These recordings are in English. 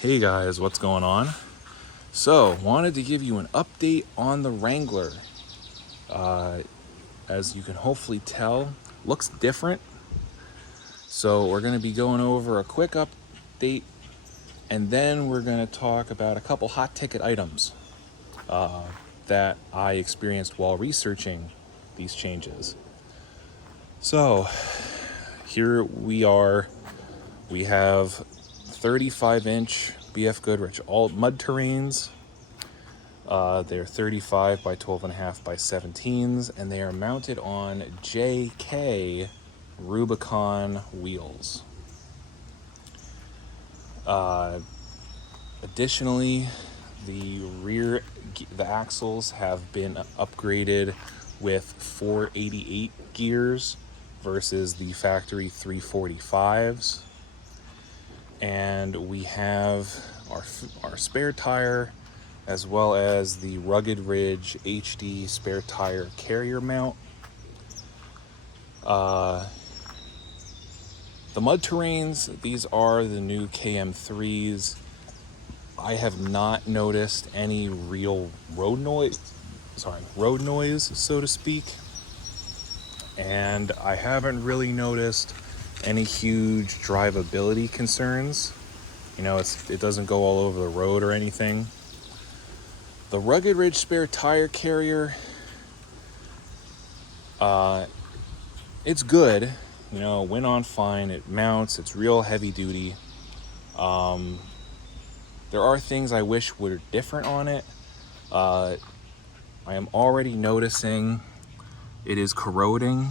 Hey guys, what's going on? So, wanted to give you an update on the Wrangler. As you can hopefully tell, looks different. So, we're going to be going over a quick update, and then we're going to talk about a couple hot ticket items that I experienced while researching these changes. So, here we are. We have 35-inch BF Goodrich all mud terrains. They're 35 by 12.5 by 17s, and they are mounted on JK Rubicon wheels. Additionally, the axles have been upgraded with 488 gears versus the factory 345s. And we have our spare tire, as well as the Rugged Ridge HD spare tire carrier mount. The mud terrains, these are the new KM3s. I have not noticed any real road noise, so to speak. And I haven't really noticed any huge drivability concerns. You know, it doesn't go all over the road or anything. The Rugged Ridge spare tire carrier, it's good. You know, went on fine. It mounts. It's real heavy duty. There are things I wish were different on it. I am already noticing it is corroding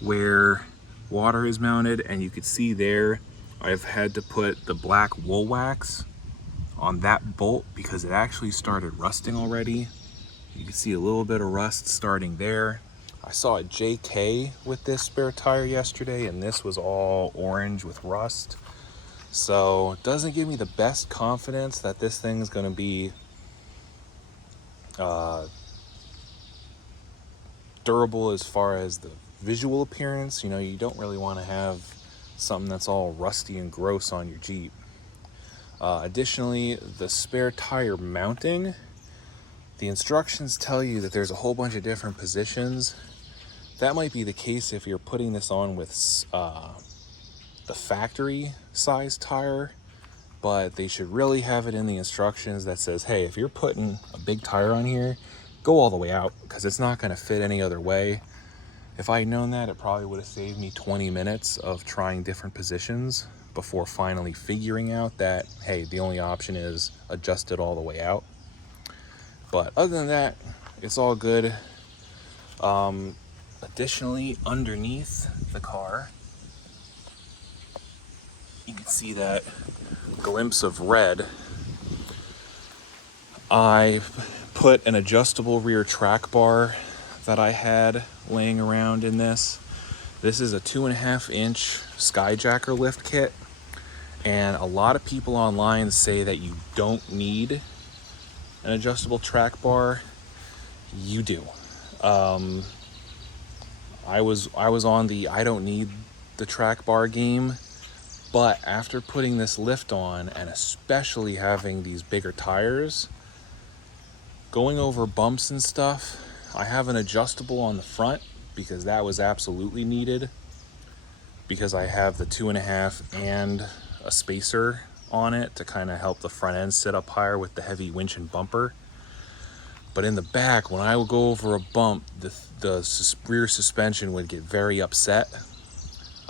where water is mounted, and you could see there I've had to put the black wool wax on that bolt because it actually started rusting already. You can see a little bit of rust starting there. I saw a JK with this spare tire yesterday, and this was all orange with rust. So it doesn't give me the best confidence that this thing's going to be durable as far as the visual appearance. You know, you don't really want to have something that's all rusty and gross on your Jeep. Additionally, the spare tire mounting, the instructions tell you that there's a whole bunch of different positions. That might be the case if you're putting this on with the factory size tire, but they should really have it in the instructions that says, hey, if you're putting a big tire on here, go all the way out, because it's not going to fit any other way. If I had known that, it probably would have saved me 20 minutes of trying different positions before finally figuring out that, hey, the only option is adjust it all the way out. But other than that, it's all good. Additionally, underneath the car, you can see that glimpse of red. I put an adjustable rear track bar that I had laying around in this. This is a 2.5-inch Skyjacker lift kit, and a lot of people online say that you don't need an adjustable track bar. You do. I was on the I don't need the track bar game, but after putting this lift on, and especially having these bigger tires, going over bumps and stuff, I have an adjustable on the front because that was absolutely needed, because I have the 2.5 and a spacer on it to kind of help the front end sit up higher with the heavy winch and bumper. But in the back, when I would go over a bump, the rear suspension would get very upset.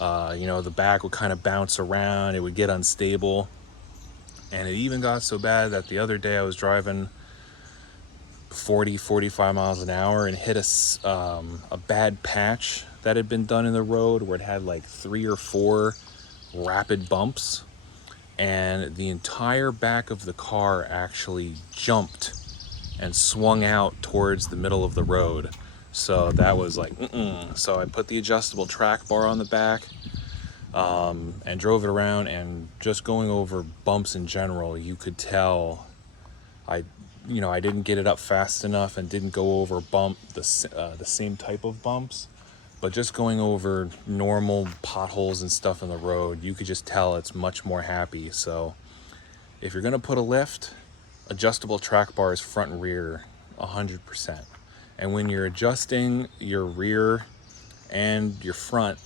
You know, the back would kind of bounce around, it would get unstable. And it even got so bad that the other day I was driving 45 miles an hour and hit a bad patch that had been done in the road where it had like 3 or 4 rapid bumps, and the entire back of the car actually jumped and swung out towards the middle of the road. So that was like, So I put the adjustable track bar on the back, and drove it around, and just going over bumps in general, you could tell I didn't get it up fast enough and didn't go over the same type of bumps. But just going over normal potholes and stuff in the road, you could just tell it's much more happy. So If you're gonna put a lift, adjustable track bars front and rear 100%. And when you're adjusting your rear and your front,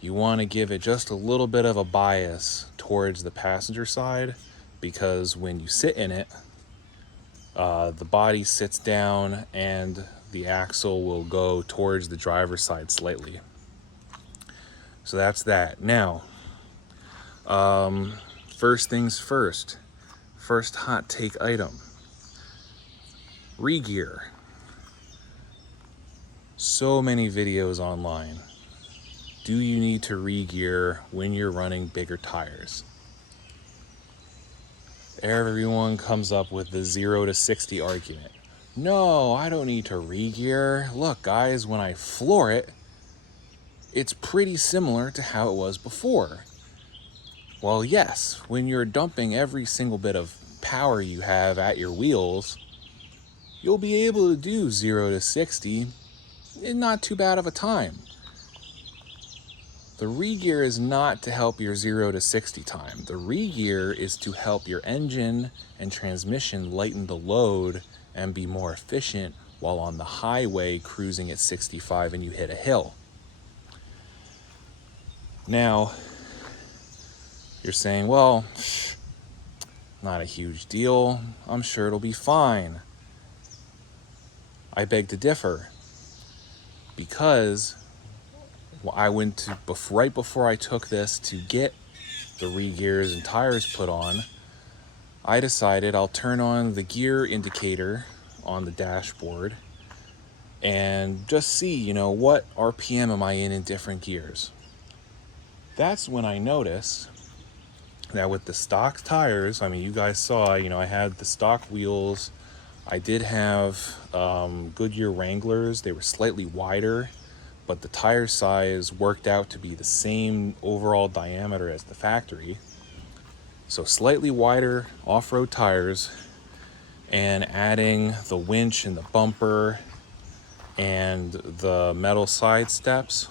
you want to give it just a little bit of a bias towards the passenger side, because when you sit in it, the body sits down and the axle will go towards the driver's side slightly. So that's that. Now, first things first. First hot take item. Re-gear. So many videos online. Do you need to re-gear when you're running bigger tires? Everyone comes up with the 0 to 60 argument. No, I don't need to re-gear. Look, guys, when I floor it, it's pretty similar to how it was before. Well, yes, when you're dumping every single bit of power you have at your wheels, you'll be able to do 0 to 60 in not too bad of a time. The re-gear is not to help your 0 to 60 time. The re-gear is to help your engine and transmission lighten the load and be more efficient while on the highway cruising at 65 and you hit a hill. Now, you're saying, well, not a huge deal. I'm sure it'll be fine. I beg to differ, because I went to, right before I took this to get the re-gears and tires put on, I decided I'll turn on the gear indicator on the dashboard and just see, what RPM am I in different gears. That's when I noticed that with the stock tires, you guys saw, I had the stock wheels. I did have Goodyear Wranglers. They were slightly wider, but the tire size worked out to be the same overall diameter as the factory. So slightly wider off-road tires, and adding the winch and the bumper and the metal side steps,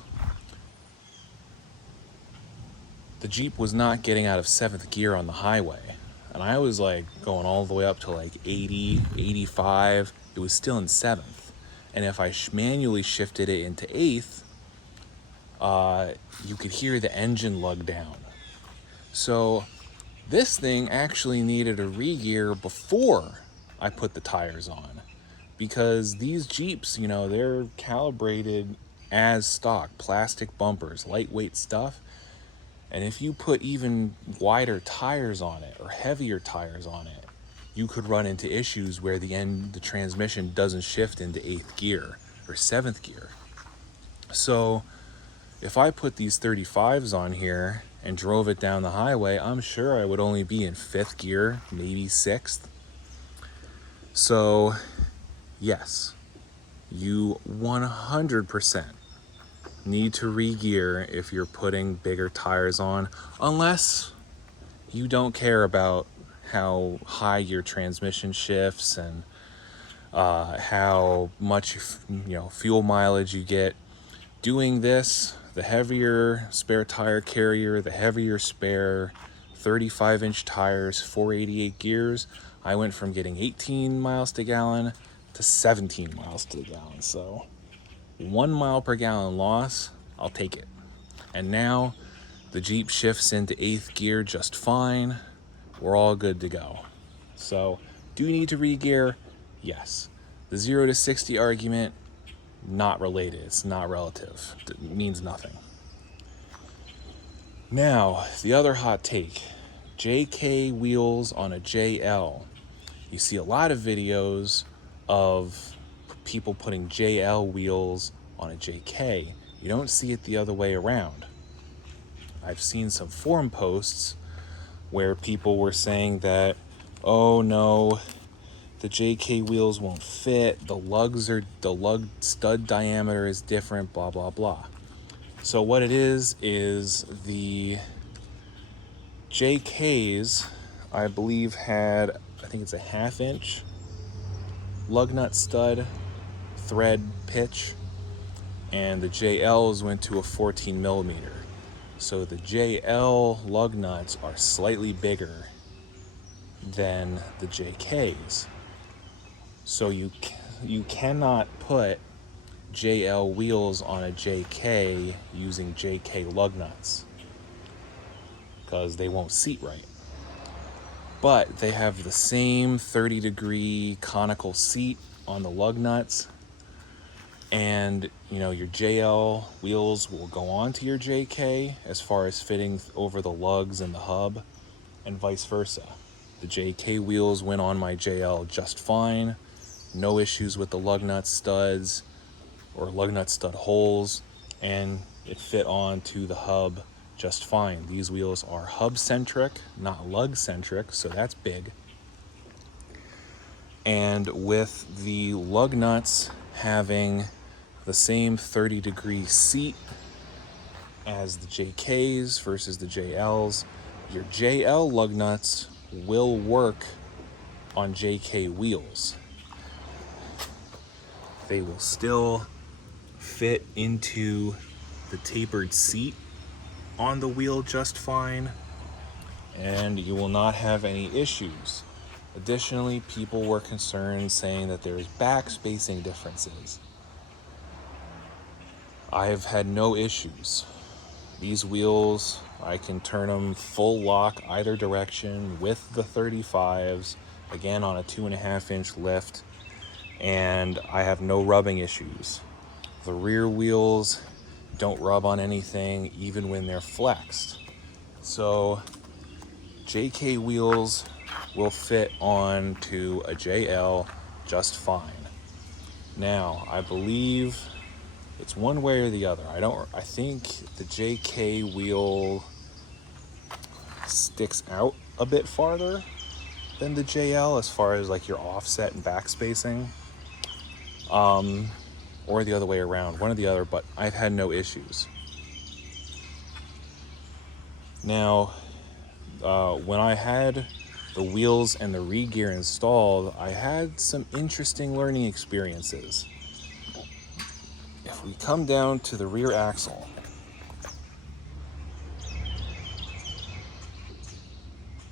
the Jeep was not getting out of 7th gear on the highway. And I was like going all the way up to like 80, 85. It was still in 7th. And if I manually shifted it into 8th, you could hear the engine lug down. So this thing actually needed a re-gear before I put the tires on, because these Jeeps, they're calibrated as stock, plastic bumpers, lightweight stuff. And if you put even wider tires on it or heavier tires on it, you could run into issues where the transmission doesn't shift into 8th gear or 7th gear. So if I put these 35s on here and drove it down the highway, I'm sure I would only be in 5th gear, maybe 6th. So yes, you 100% need to re-gear if you're putting bigger tires on, unless you don't care about how high your transmission shifts and how much fuel mileage you get. Doing this, the heavier spare tire carrier, the heavier spare 35-inch tires, 488 gears, I went from getting 18 miles to gallon to 17 miles to the gallon. So 1 mile per gallon loss, I'll take it. And now the Jeep shifts into 8th gear just fine. We're all good to go. So do you need to re-gear? Yes. The 0 to 60 argument, not related. It's not relative. It means nothing. Now, the other hot take. JK wheels on a JL. You see a lot of videos of people putting JL wheels on a JK. You don't see it the other way around. I've seen some forum posts where people were saying that, oh no, the JK wheels won't fit, the lug stud diameter is different, blah blah blah. So what it is the JKs, I believe, had, I think it's a 1/2 inch lug nut stud thread pitch, and the JLs went to a 14 millimeter. So the JL lug nuts are slightly bigger than the JKs. So you cannot put JL wheels on a JK using JK lug nuts because they won't seat right. But they have the same 30-degree conical seat on the lug nuts, and your JL wheels will go onto your JK as far as fitting over the lugs and the hub, and vice versa. The JK wheels went on my JL just fine. No issues with the lug nut studs or lug nut stud holes, and it fit onto the hub just fine. These wheels are hub centric, not lug centric, so that's big. And with the lug nuts having the same 30-degree seat as the JKs versus the JLs, your JL lug nuts will work on JK wheels. They will still fit into the tapered seat on the wheel just fine, and you will not have any issues. Additionally, people were concerned saying that there's back spacing differences. I've had no issues. These wheels, I can turn them full lock either direction with the 35s, again on a 2.5-inch lift, and I have no rubbing issues. The rear wheels don't rub on anything even when they're flexed. So JK wheels will fit onto a JL just fine. Now, I believe it's one way or the other. I think the JK wheel sticks out a bit farther than the JL as far as like your offset and back spacing. Or the other way around, one or the other, but I've had no issues. Now, when I had the wheels and the re-gear installed, I had some interesting learning experiences. If we come down to the rear axle,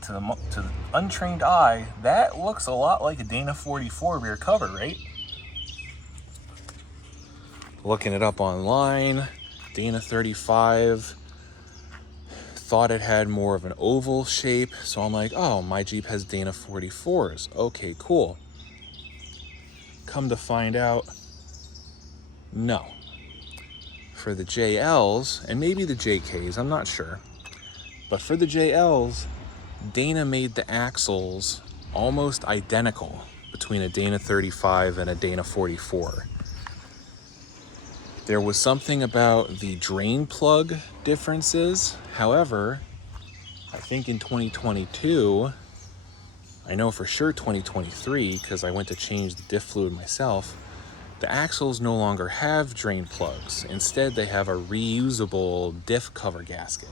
to the untrained eye, that looks a lot like a Dana 44 rear cover, right? Looking it up online, Dana 35 thought it had more of an oval shape, so I'm like, oh, my Jeep has Dana 44s. Okay, cool. Come to find out, no. For the JLs, and maybe the JKs, I'm not sure, but for the JLs, Dana made the axles almost identical between a Dana 35 and a Dana 44. There was something about the drain plug differences. However, I think in 2022, I know for sure 2023, because I went to change the diff fluid myself, the axles no longer have drain plugs. Instead, they have a reusable diff cover gasket.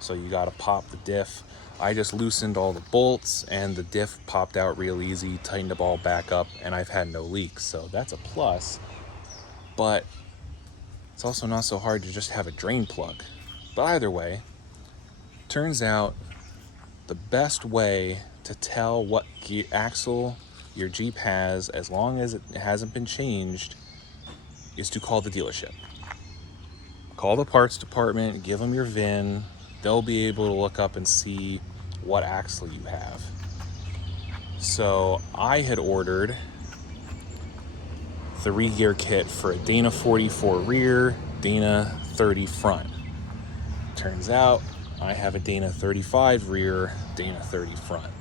So you gotta pop the diff. I just loosened all the bolts and the diff popped out real easy, tightened it all back up, and I've had no leaks. So that's a plus. But it's also not so hard to just have a drain plug. But either way, turns out the best way to tell what axle your Jeep has, as long as it hasn't been changed, is to call the dealership. Call the parts department, give them your VIN. They'll be able to look up and see what axle you have. So I had ordered the re-gear kit for a Dana 44 rear, Dana 30 front. Turns out I have a Dana 35 rear, Dana 30 front.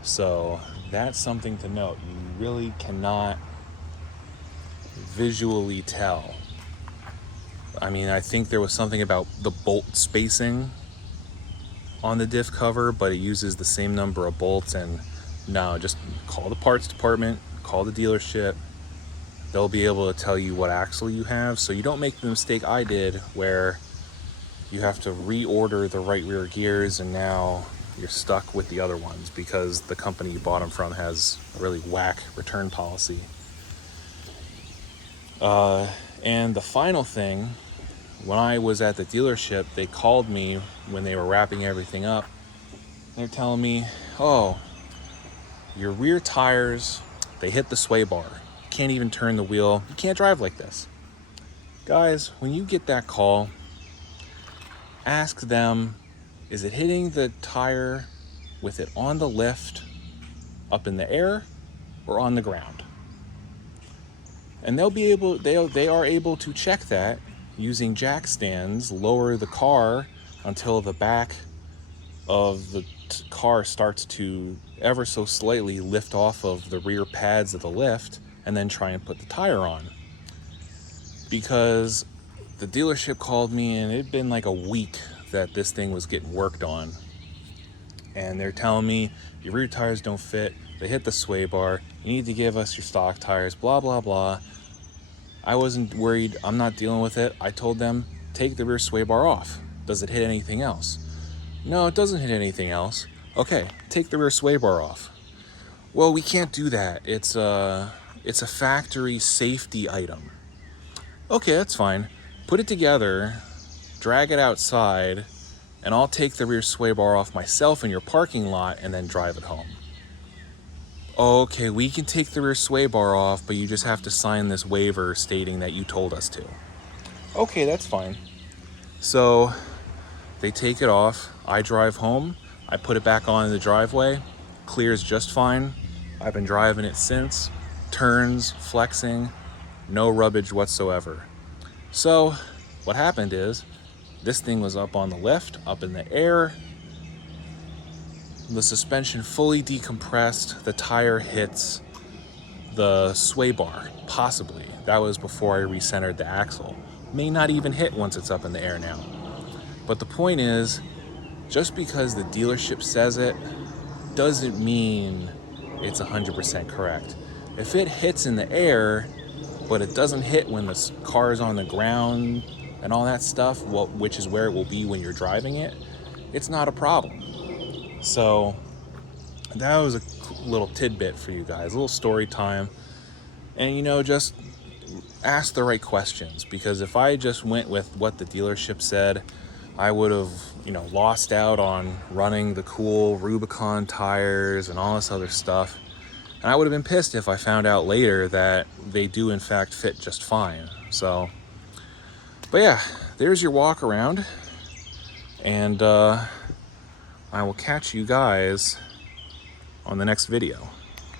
So that's something to note. You really cannot visually tell. I mean, I think there was something about the bolt spacing on the diff cover, but it uses the same number of bolts. And no, just call the parts department, call the dealership. They'll be able to tell you what axle you have, so you don't make the mistake I did where you have to reorder the right rear gears and now you're stuck with the other ones because the company you bought them from has a really whack return policy. And the final thing, when I was at the dealership, they called me when they were wrapping everything up. They're telling me, oh, your rear tires, they hit the sway bar. You can't even turn the wheel. You can't drive like this. Guys, when you get that call, ask them, is it hitting the tire with it on the lift, up in the air, or on the ground? And they are able to check that using jack stands, lower the car until the back of the car starts to ever so slightly lift off of the rear pads of the lift, and then try and put the tire on. Because the dealership called me and it'd been like a week that this thing was getting worked on. And they're telling me, your rear tires don't fit, they hit the sway bar, you need to give us your stock tires, blah, blah, blah. I wasn't worried, I'm not dealing with it. I told them, take the rear sway bar off. Does it hit anything else? No, it doesn't hit anything else. Okay, take the rear sway bar off. Well, we can't do that. It's a factory safety item. Okay, that's fine. Put it together, drag it outside, and I'll take the rear sway bar off myself in your parking lot and then drive it home. Okay, we can take the rear sway bar off, but you just have to sign this waiver stating that you told us to. Okay, that's fine. So they take it off, I drive home, I put it back on in the driveway, clears just fine. I've been driving it since, turns, flexing, no rubbage whatsoever. So what happened is, this thing was up on the lift, up in the air, the suspension fully decompressed, the tire hits the sway bar, possibly. That was before I recentered the axle. May not even hit once it's up in the air now. But the point is, just because the dealership says it, doesn't mean it's 100% correct. If it hits in the air, but it doesn't hit when the car is on the ground and all that stuff, well, which is where it will be when you're driving it, it's not a problem. So that was a little tidbit for you guys, a little story time. And just ask the right questions, because if I just went with what the dealership said, I would have, lost out on running the cool Rubicon tires and all this other stuff. And I would have been pissed if I found out later that they do in fact fit just fine. So, but yeah, there's your walk around. And I will catch you guys on the next video.